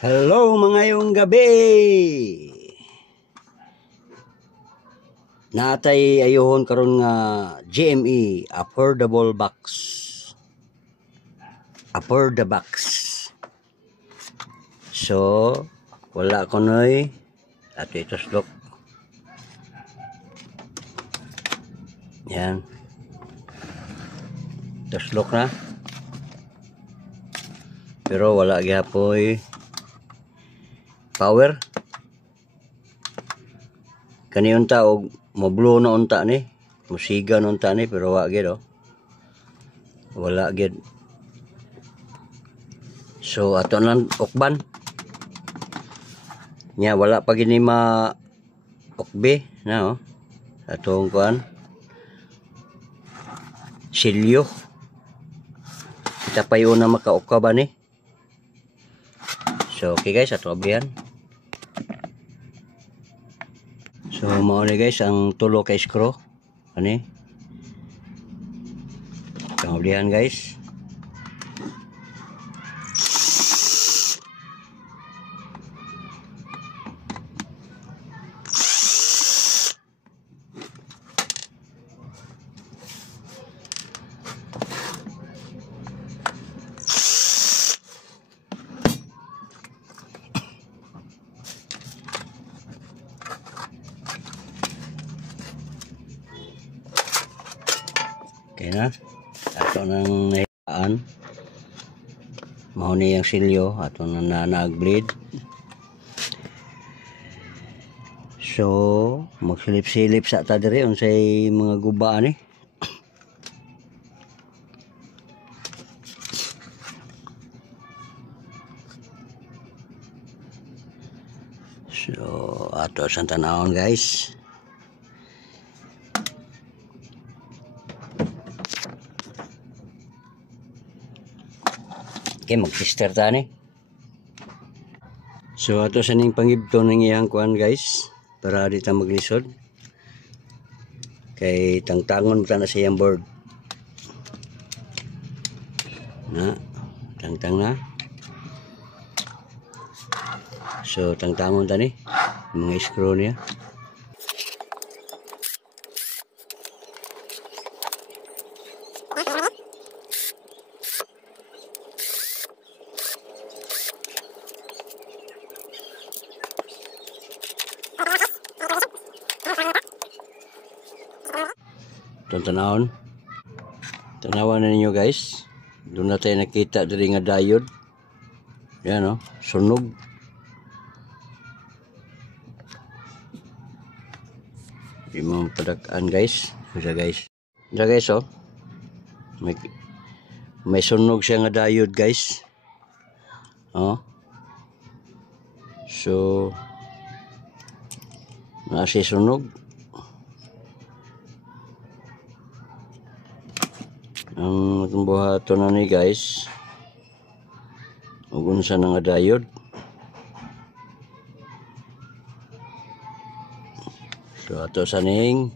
Hello mga yung gabi. Natay ayohon karon nga GME affordable box. Afford the box. So wala ko noy ato ituslok. Yan. Tuslok na. Pero wala gyapoy power. Kani unta og moblo na unta ni, musiga na unta ni pero wa gid wala gid. So ato lang ukban. Nya wala pa gid ni ma ukbe na atong kuan. Silyo. Kita payo na makaukba ba ni. So okay guys, ato ablihan. So mao ni guys ang tulo ka screw ani. Ablihan guys. Okay na. Ato nang nahitaan. Mao ni ang silyo. Ato nang nag-bleed. So, magsilip-silip sa ta diri unsay mga guba ni. So, ato sa tanawon guys. Okay, mag-sister ta ni. So ato sa ning pangibto ng iyang kuan guys para di ta maglisod. Kay tangtangon ta na sa iyang board. Na, tangtang na. So tangtangon ta ni mga screw niya. Itong tanawan na ninyo guys, doon na tayo nakita diri nga diode. Yan sunog. Di mo padakaan guys. Diyan guys. Diyan guys may sunog siya nga diode guys. So nasi sunog. Ang buhato na ni guys ug unsa na nga diode. So ato sa ning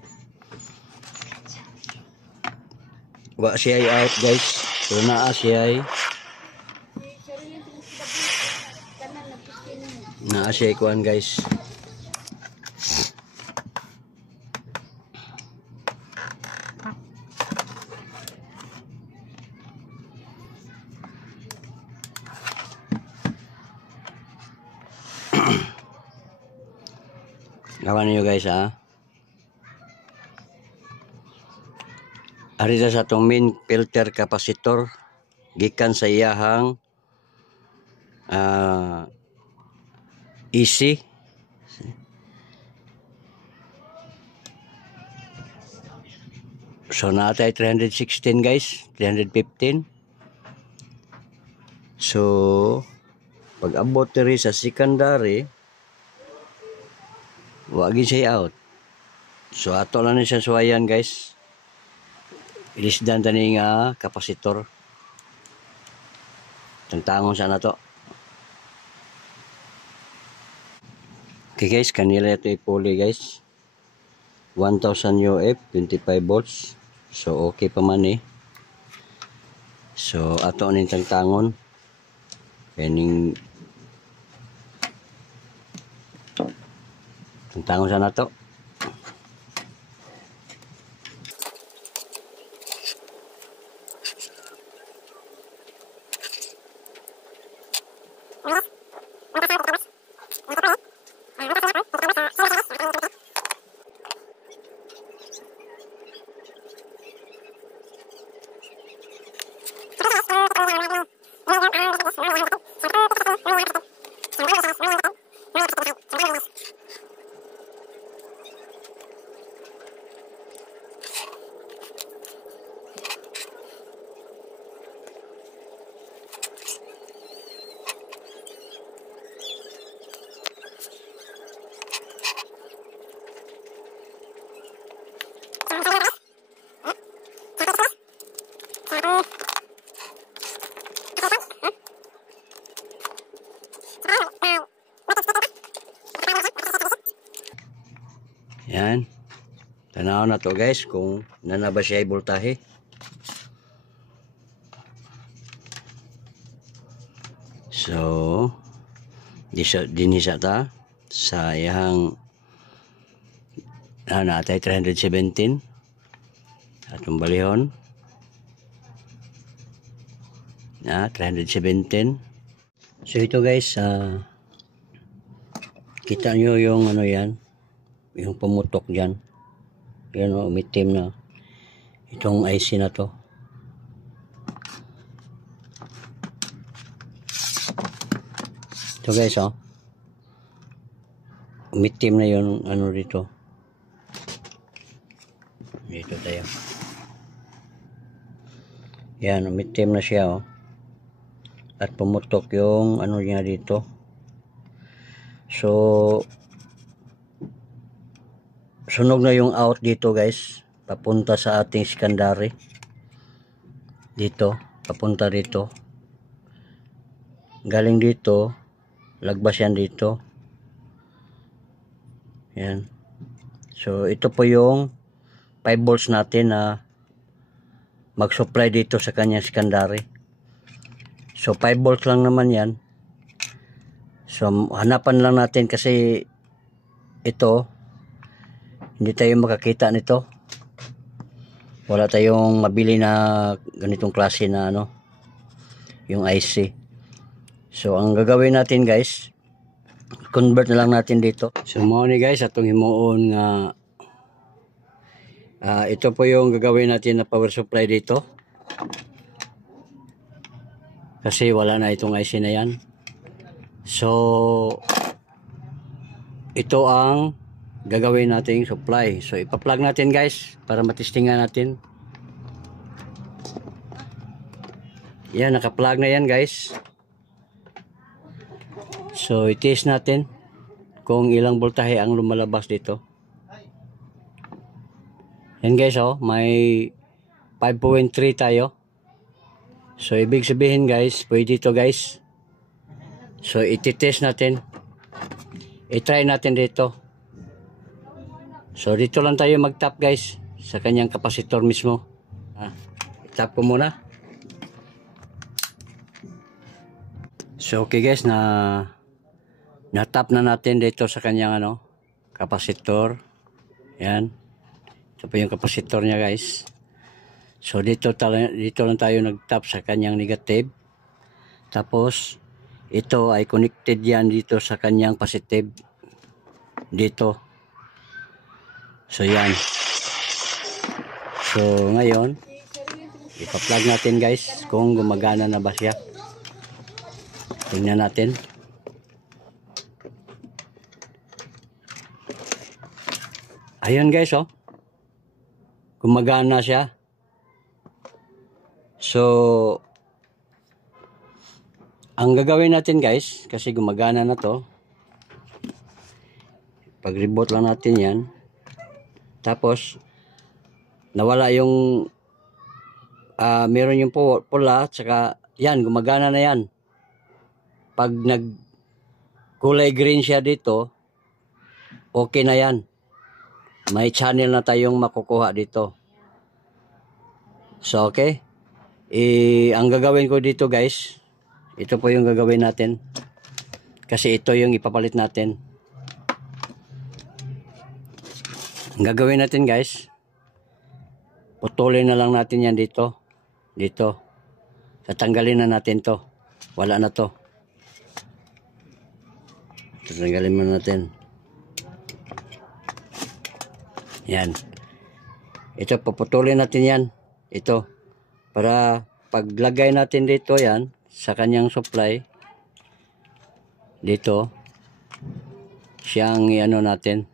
wa siya out guys. So naa siya kuan guys. Gawan niyo guys Ari sa atong main filter capacitor gikan sa iyahang AC. So natay 316 guys, 315. So pag abot diri sa secondary wagi siya out. So ato lang ni siya suwayan guys. Ilisdan tani nga kapasitor. Tangtangon sa nato. Okay guys, kanila ito ipuli guys. 1000 UF, 25 volts. So okay pa man So ato ning tangtangon. Kaning Tantangon sa nato. Yan. Tanaw na to guys kung nanaba siya ay voltahe. So, dinisa ta sa iyang natay 317 atong balihon. 317. So ito guys, kita nyo yung ano yan, yung pumutok dyan. Yan o, umitim na. Itong IC na to. Ito guys o. Umitim na yung ano dito. Dito tayo. Yan, umitim na siya o. At pumutok yung ano niya dito. So, sunog na yung out dito guys, papunta sa ating secondary dito, papunta dito, galing dito, lagbas yan dito. Yan. So ito po yung 5 volts natin na mag-supply dito sa kanyang secondary. So 5 volts lang naman yan. So hanapan lang natin kasi ito hindi tayo makakita nito. Wala tayong mabili na ganitong klase na ano, yung IC. So ang gagawin natin guys, convert na lang natin dito. So mo ni guys atong himuon nga ito po yung gagawin natin na power supply dito. Kasi wala na itong IC na yan. So ito ang gagawin nating supply. So ipa-plug natin guys para matestingan natin. Yan, naka-plug na yan guys. So i-test natin kung ilang voltahe ang lumalabas dito. Yan guys oh, may 5.3 tayo. So ibig sabihin guys, pwede ito guys. So iti-test natin. I-try natin dito. So dito lang tayo mag-tap guys sa kanyang kapasitor mismo. I-tap ko muna. So okay guys, na-tap na natin dito sa kanyang ano, kapasitor. Yan. Ito po yung kapasitor niya guys. So dito lang tayo nag-tap sa kanyang negative. Tapos ito ay connected yan dito sa kanyang positive. Dito. So yan. So ngayon ipa-plug natin guys kung gumagana na ba siya. Tingnan natin. Ayun guys oh. Gumagana siya. So ang gagawin natin guys, kasi gumagana na to, pag-reboot lang natin yan. Tapos nawala yung meron yung pula, tsaka yan, gumagana na yan. Pag nag kulay green siya dito, okay na yan. May channel na tayong makukuha dito. So okay, ang gagawin ko dito guys, ito po yung gagawin natin. Kasi ito yung ipapalit natin. Ang gagawin natin guys, putulin na lang natin yan dito. Dito. Tatanggalin na natin to. Wala na to. Tatanggalin muna natin. Yan. Ito, paputulin natin yan. Ito. Para paglagay natin dito yan, sa kanyang supply, dito, siyang ano natin.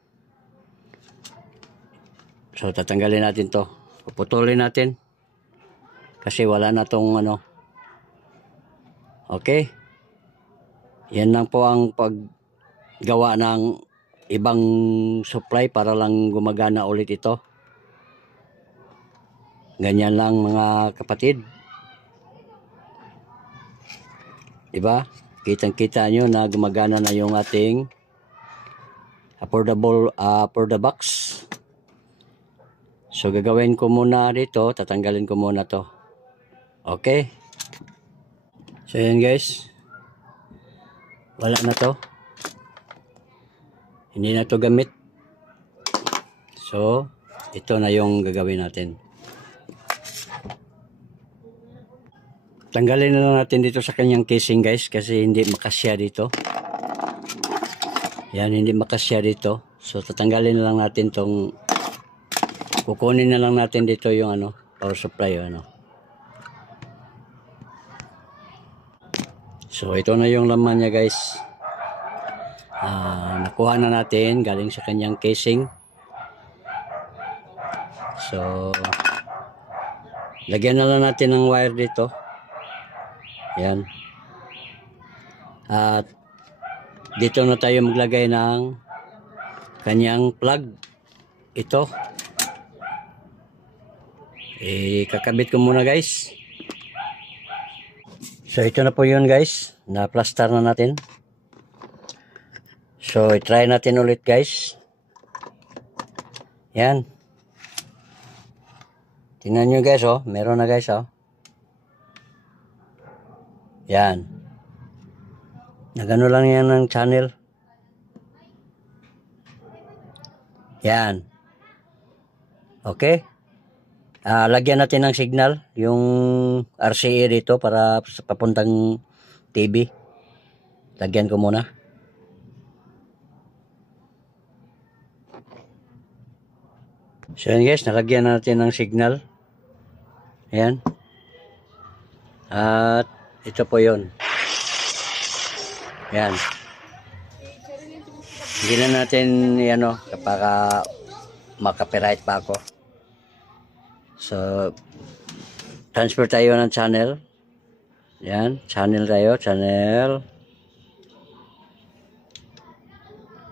So, tatanggalin natin to. Puputulin natin. Kasi wala na tong ano. Okay? Yan lang po ang paggawa ng ibang supply para lang gumagana ulit ito. Ganyan lang mga kapatid. Diba? Kitang-kita nyo na gumagana na yung ating affordable for the box. So gagawin ko muna dito, tatanggalin ko muna to. Okay? So yan guys. Wala na to. Hindi na to gamit. So ito na yung gagawin natin. Tanggalin na lang natin dito sa kanyang casing guys kasi hindi makasya dito. Yan, hindi makasya dito. So tatanggalin na lang natin tong, kukunin na lang natin dito yung ano, power supply yung ano. So ito na yung laman niya guys. Nakuha na natin galing sa kanyang casing. So lagyan na lang natin ng wire dito. Yan. At dito na tayo maglagay ng kanyang plug. Ito. Kakabit ko muna guys. So ito na po yun guys. Na-plaster na natin. So i-try natin ulit guys. Yan. Tingnan nyo guys oh. Meron na guys oh. Yan. Nagano lang yan ng channel. Yan. Okay. Lagyan natin ng signal. Yung RCA dito para sa papuntang TV. Lagyan ko muna. So yan guys. Nalagyan natin ng signal. Yan. At ito po yun. Yan. Hindi na natin ano kapag makapiright pa ako. So transfer tayo ng channel. Yan, channel tayo, channel.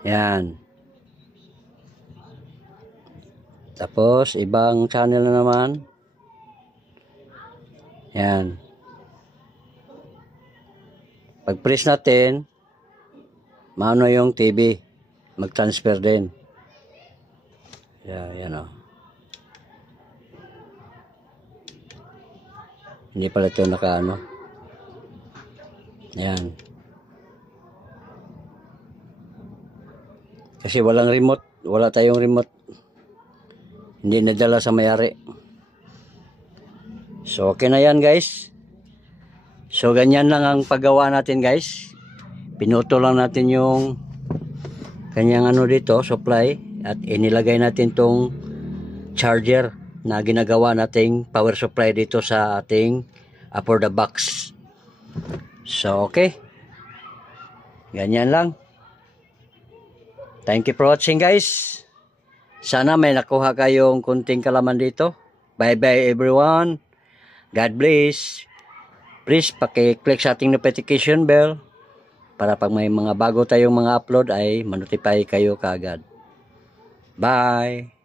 Yan. Tapos ibang channel na naman. Yan. Pag-press natin, maano yung TV, mag-transfer din. Yan o. Hindi pala ito naka-ano. Yan. Kasi walang remote, wala tayong remote. Hindi nadala sa may-ari. So okay na yan guys. So ganyan lang ang paggawa natin guys. Pinuto lang natin yung kanyang ano dito, supply, at inilagay natin tong charger na ginagawa nating power supply dito sa ating for the box. So okay. Ganyan lang. Thank you for watching guys. Sana may nakuha kayong kunting kalaman dito. Bye bye everyone. God bless. Please paki-click sa ating notification bell para pag may mga bago tayong mga upload ay ma-notify kayo kaagad. Bye!